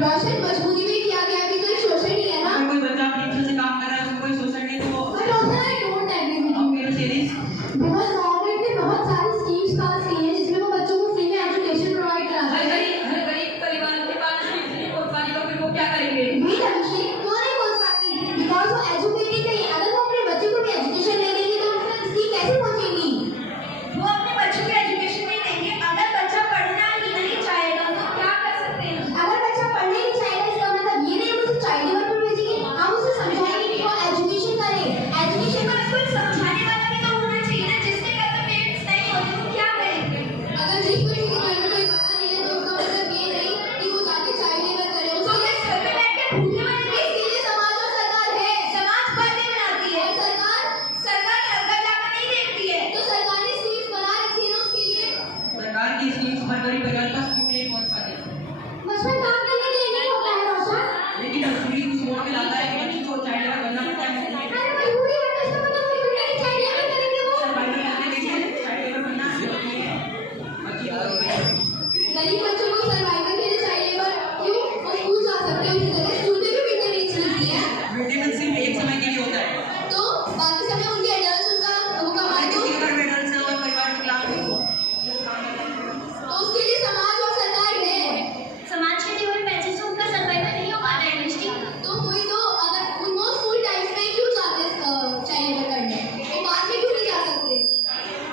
रोशन मजबूरी में किया गया, अभी तो ये शोषण ही है ना। कोई बच्चा अपनी इच्छा से काम कर रहा है तो कोई शोषण नहीं, तो but Roshan I don't agree with you because government ने बहुत सारी स्कीम्स पास की हैं जिसमें वो बच्चों को फ्री में एजुकेशन प्रोवाइड कराता है। हर गरीब परिवार के पास फीस नहीं पहुंच पाती तो फिर वो क्या करेंगे? भी अभिषेक क्यों नहीं पहुंच पाती? बिकॉज़ वो एजुकेटेड नहीं है। अगर वो अपने बच्चे को भी एजुकेशन नहीं देंगे तो उनकी स्कीम कैसे पहुंचेगी? वो अपने बच्चों को एजुकेशन नहीं देंगे। अगर बच्चा पढ़ना ही नहीं चाहेगा तो क्या कर सकते हैं? अगर बच्चा पढ़ने नहीं चाहेगा इसका मतलब ये नहीं हम उसे चाइल्ड लेबर पर भेजेंगे, हम उसे समझाएंगे कि वो एजुकेशन करे। एजुकेशन पर कोई समझाने वाला भी तो होना चाहिए ना। जिसके घर में पेरेंट्स नहीं होते वो क्या करेंगे? अगर जिस बच्चे के घर में कोई बड़ा नहीं है तो उसका मतलब ये नहीं कि वो जाके चाइल्ड लेबर करे। उसके घर में बैठ के भूखे मरने इसके लिए समाज और सरकार है। समाज बातें बनाती है। सरकार हर घर जाकर नहीं देखती है। तो सरकार ने स्कीम्स बना रखी है ना उसके लिए। सरकार की स्कीम्स हर गरीब परिवार तक क्यों नहीं पहुंच पाती? बचपन काम करने के लिए नहीं होता है रोशन। लेकिन मजबूरी उस मोड़ पे लाता है कि बच्चे को चाइल्ड लेबर करना पड़ता है। अरे मजबूरी है तो इसका मतलब कोई बेटा नहीं चाइल्ड लेबर करेंगे वो। सर्वाइवल करने के लिए चाइल्ड लेबर करना जरूरी है। गरीब बच्चों को सर्वाइवल के लिए चाइल्ड लेबर क्यों? वो स्कूल जा सकते हैं, उसी जगह स्कूल में भी मिड डे मील्स मिलती है। मिड डे मील सिर्फ एक समय के लिए होता है। तो बाकी समय उनके एडल्ट्स उनका वो कमाए तो किसी घर में एडल्ट से और परिवार के खिलाफ नहीं हो। तो उसके लिए समाज और सरकार है। समाज के दिए हुए पैसे से उनका सर्वाइवल नहीं हो पाता है मिस्टी। तो कोई तो अगर उनको स्कूल टाइम में क्यों जाते चाइल्ड लेबर करने? वो बाद में क्यों नहीं जा सकते?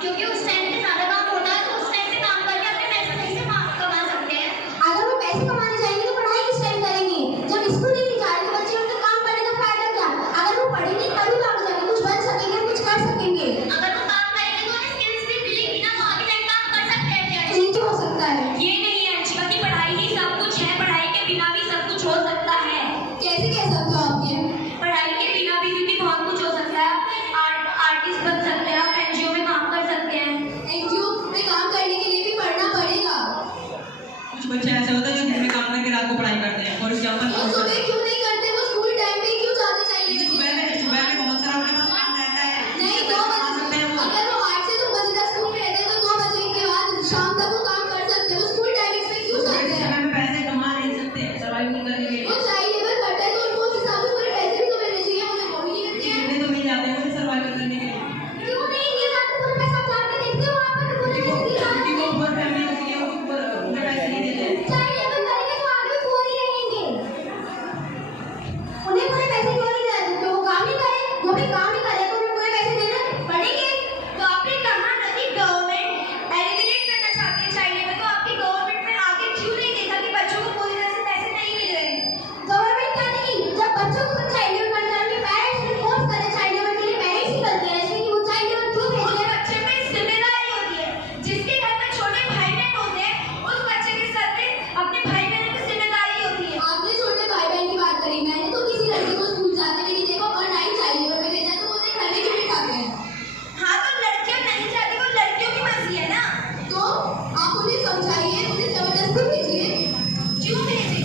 क्योंकि उस टाइम पे ज्यादा काम होता है तो उस टाइम पे काम करके अपने पैसे नहीं से कमा सकते हैं। अगर वो पैसे कमाने जाएंगे तो पढ़ाई किस टाइम करेंगे? जब स्कूल ही नहीं जा रहे तो बच्चे उनका काम करने का फायदा क्या? अगर वो पढ़ेंगे तभी तो आगे जाके कुछ बन सकेंगे, कुछ कर सकेंगे। अगर वो काम करेंगे तो उन्हें स्किल्स भी मिलेगी ना, तो आगे जाके काम कर सकते हैं। क्या ये क्यों हो सकता है? ये नहीं है अंशिका कि पढ़ाई ही सब कुछ है। पढ़ाई के बिना भी सब कुछ हो सकता है। कैसे कह सकते हो आप ये? पढ़ाई के बिना भी क्योंकि बहुत कुछ हो सकता है। आर्टिस्ट बन सकते हैं, आप एनजीओ में काम कर सकते हैं। एनजीओ में काम करने के लिए भी पढ़ना पड़ेगा। कुछ बच्चे ऐसे होते हैं जो दिन में काम करके रात को पढ़ाई करते हैं। फॉर एग्जाम्पल वो सुबह क्यों नहीं करते? वो स्कूल टाइम में क्यों जाते चाहिए? सुबह में बहुत सारा अपने पास काम रहता है। नहीं, 2 बजे अगर वो 8 से 2 बजे तक स्कूल में रहते हैं तो 2 बजे के बाद शाम तक वो काम कर सकते हैं। वो स्कूल टाइमिंग में क्यों जाते हैं? समय में पैसे कमा नहीं सकते सर्वाइव करने के लिए। वो चाइल्ड लेबर करता है तो उनको उस हिसाब से पूरे पैसे भी तो मिलने चाहिए। वो तो नहीं करते हैं। कितने तो मिल जाते हैं वो सर्वाइव करने के लिए। क्यों नहीं मिल जाते? पूरे पैसा आप जाके देखते हो वहाँ पर पूरे पैसे की बात क्योंकि वो है। ऊपर फैमिली होती है, वो ऊपर उन्हें पैसे नहीं देते। चाइल्ड लेबर करेंगे तो आगे पूरे ही रहेंगे। उन्हें पूरे पैसे क्यों नहीं देते? तो वो काम ही करे, वो भी काम ही करे तो उन्हें पूरे पैसे देना पड़ेंगे। तो आपने कहा ना कि गवर्नमेंट एलिमिनेट करना चाहती है चाइल्ड लेबर, तो आपकी गवर्नमेंट में आगे क्यों नहीं देखा कि बच्चों को पूरी तरह से पैसे नहीं मिल रहे? गवर्नमेंट क्या नहीं, जब बच्चों को चाइल्ड लेबर करना है, पेरेंट्स ने फोर्स करे चाइल्ड लेबर के लिए, पेरेंट्स ही गलती है इसमें कि वो चाइल्ड लेबर क्यों उस भेज रहे हैं। बच्चे पे जिम्मेदारी होती है। जिसके घर में छोटे भाई बहन होते हैं उस बच्चे के सर पे अपने भाई बहन की जिम्मेदारी होती है। आपने छोटे भाई बहन की बात करी, मैंने तो किसी लड़के को स्कूल जाते हुए नहीं देखा और ना ही चाइल्ड लेबर में भेजा, तो वो तो घर में क्यों बिठाते हैं? हाँ तो लड़कियां नहीं चाहती, वो लड़कियों की मर्जी है ना। तो आप उन्हें समझाइए, उन्हें जबरदस्ती भेजिए। क्यों भेजे?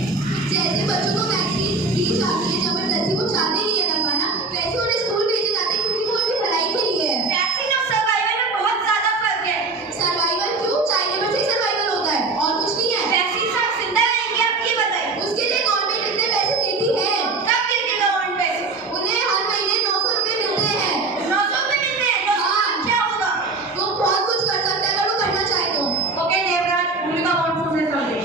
जैसे बच्चों को वैक्सीन दी जाती है जबरदस्ती, वो चाहते नहीं है लगवाना, वैसे उन्हें स्कूल भेजे जाते हैं क्योंकि वो उनकी भलाई के लिए है। वैक्सीन और सर्वाइवल में बहुत ज्यादा फर्क है। सर्वाइवल क्यों? चाइल्ड लेबर से ही सर्वाइवल होता है और कुछ नहीं है। वैक्सीन से आप जिंदा रहेंगे, आप ये बताइए। उसके लिए गवर्नमेंट कितने पैसे देती है? कब देंगे गवर्नमेंट पैसे? उन्हें हर महीने 900 रुपए मिलते हैं। 900 रुपए मिलते हैं। 900 हाँ। क्या होगा? वो बहुत कुछ कर सकता है अगर वो करना चाहे तो। ओके देवराज, भूमिका कौन से कर दे?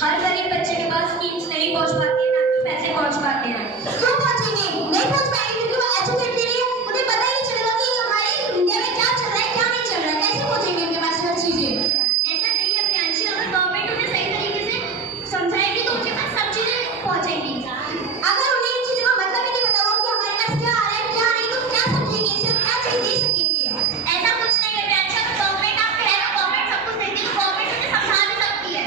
हर गरीब बच्चे के पास स्कीम्स नहीं पहुंच पाती है, ना कि पैसे पहुंच पाते हैं। क्यों पहुंचेंगे? नहीं पहुंच पाएंगे क्योंकि वो एजुकेटेड नहीं है, उन्हें पता ही नहीं चलेगा कि हमारे इंडिया में क्या चल रहा है क्या नहीं चल रहा है। कैसे पहुंचेंगे उनके पास हर चीजें? ऐसा नहीं है प्रियांशी, अगर गवर्नमेंट उन्हें सही तरीके से समझाएगी तो उनके पास सब चीजें पहुंचेंगी। अगर उन्हें इन चीजों का मतलब ही नहीं पता होगा कि हमारे पास क्या आ रहा है क्या नहीं, तो क्या समझेंगे? इसे क्या चीज दे सकेंगे? ऐसा कुछ नहीं है प्रियांशी, अगर गवर्नमेंट आप कह रहे हो गवर्नमेंट सब कुछ देती है तो गवर्नमेंट उन्हें समझा भी सकती है।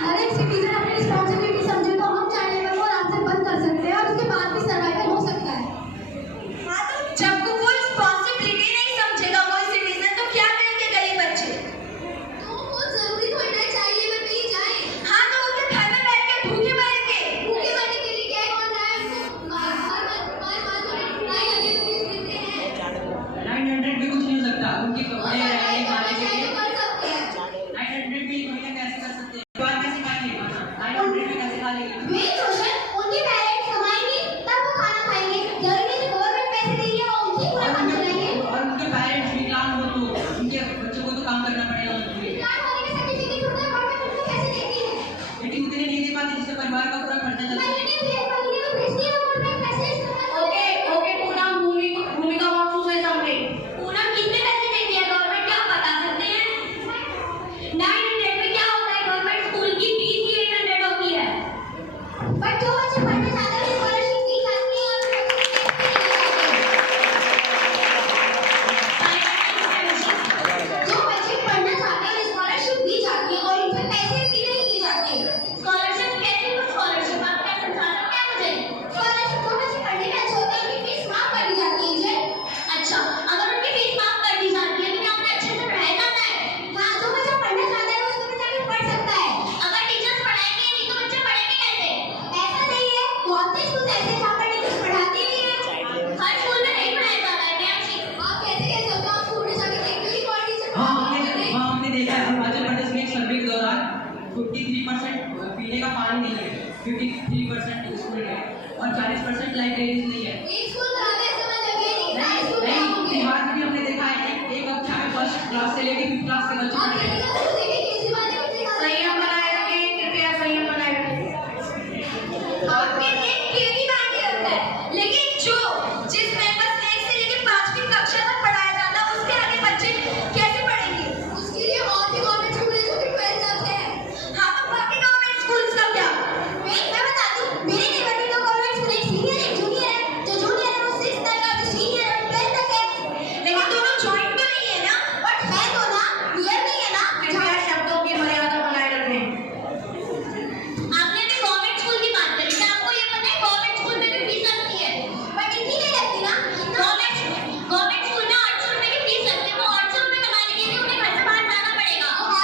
हर एक सिटीजन अपनी रिस्पॉन्सिबिलिटी समझे तो हम चाइल्ड लेबर को आराम से बंद कर सकते हैं और उसके बाद भी सर्वाइवल हो सकता है। हाँ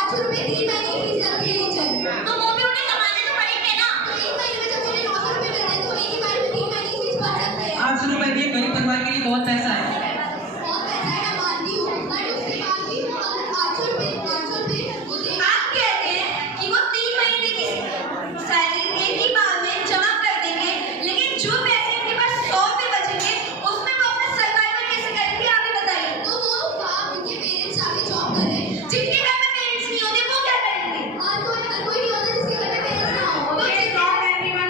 800 रुपए 3 महीने की फीस रख लेनी चाहिए। तो वो भी उन्हें कमाने तो पड़ेंगे ना। तो एक महीने में जब उन्हें 900 रुपए मिल रहे हैं तो एक ही बार में 3 महीने की फीस भर सकते हैं। 800 रुपए भी एक गरीब परिवार के लिए बहुत पैसा है। बहुत पैसा है, मैं मानती हूँ, बट उसके बाद भी वो अगर 800 रुपए उसे आप कहते हैं कि वो 3 महीने की सैलरी एक ही बार में जमा कर देंगे, लेकिन जो पैसे उनके पास 100 पे बचेंगे उसमें वो अपना सर्वाइवल कैसे करेंगे, आप ही बताइए। तो वो काम उनके पेरेंट्स आगे जॉब करें। जिनके घर में पेरेंट्स नहीं होते वो क्या करेंगे? हर कोई नहीं होता जिसके घर में पेरेंट्स ना हो। तो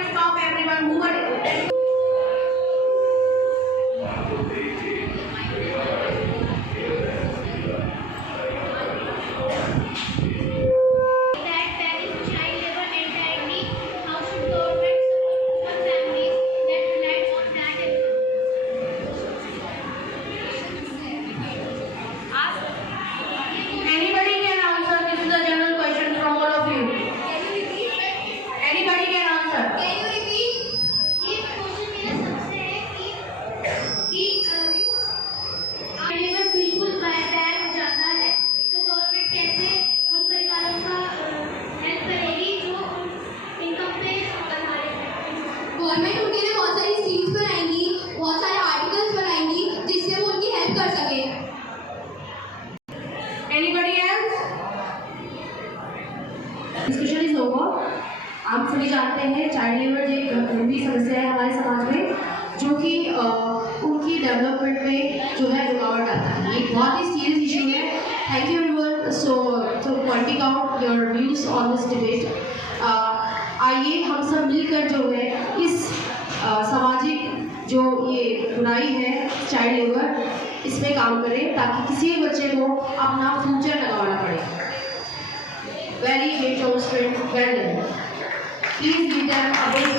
Stop everyone, move it. That parents child labor entirely. How should government support poor families that rely on that income? Anybody can answer. This is a general question from all of you. Anybody can answer. Can you repeat? ये question मेरा सबसे है कि labour बिल्कुल ban हो जाता है तो गवर्नमेंट कैसे उन परिवारों का हेल्प करेगी जो इनकम पे आधारित है। गवर्नमेंट उनके लिए बहुत सारी स्कीम्स बनाएंगी, बहुत सारे आर्टिकल्स बनाएंगी जिससे वो उनकी हेल्प कर सके। Anybody else? Discussion is over. आप सभी जानते हैं चाइल्ड लेबर एक गंभीर समस्या है हमारे समाज में, जो कि उनकी डेवलपमेंट में जो है रुकावट डालता है। ये बहुत ही सीरियस इशू है। Thank you everyone so pointing out your views on this debate. आइए हम सब मिलकर जो है इस सामाजिक जो ये बुराई है चाइल्ड लेबर, इसमें काम करें ताकि किसी भी बच्चे को अपना फ्यूचर लगाना पड़े। Very great student, well done. Please give them a big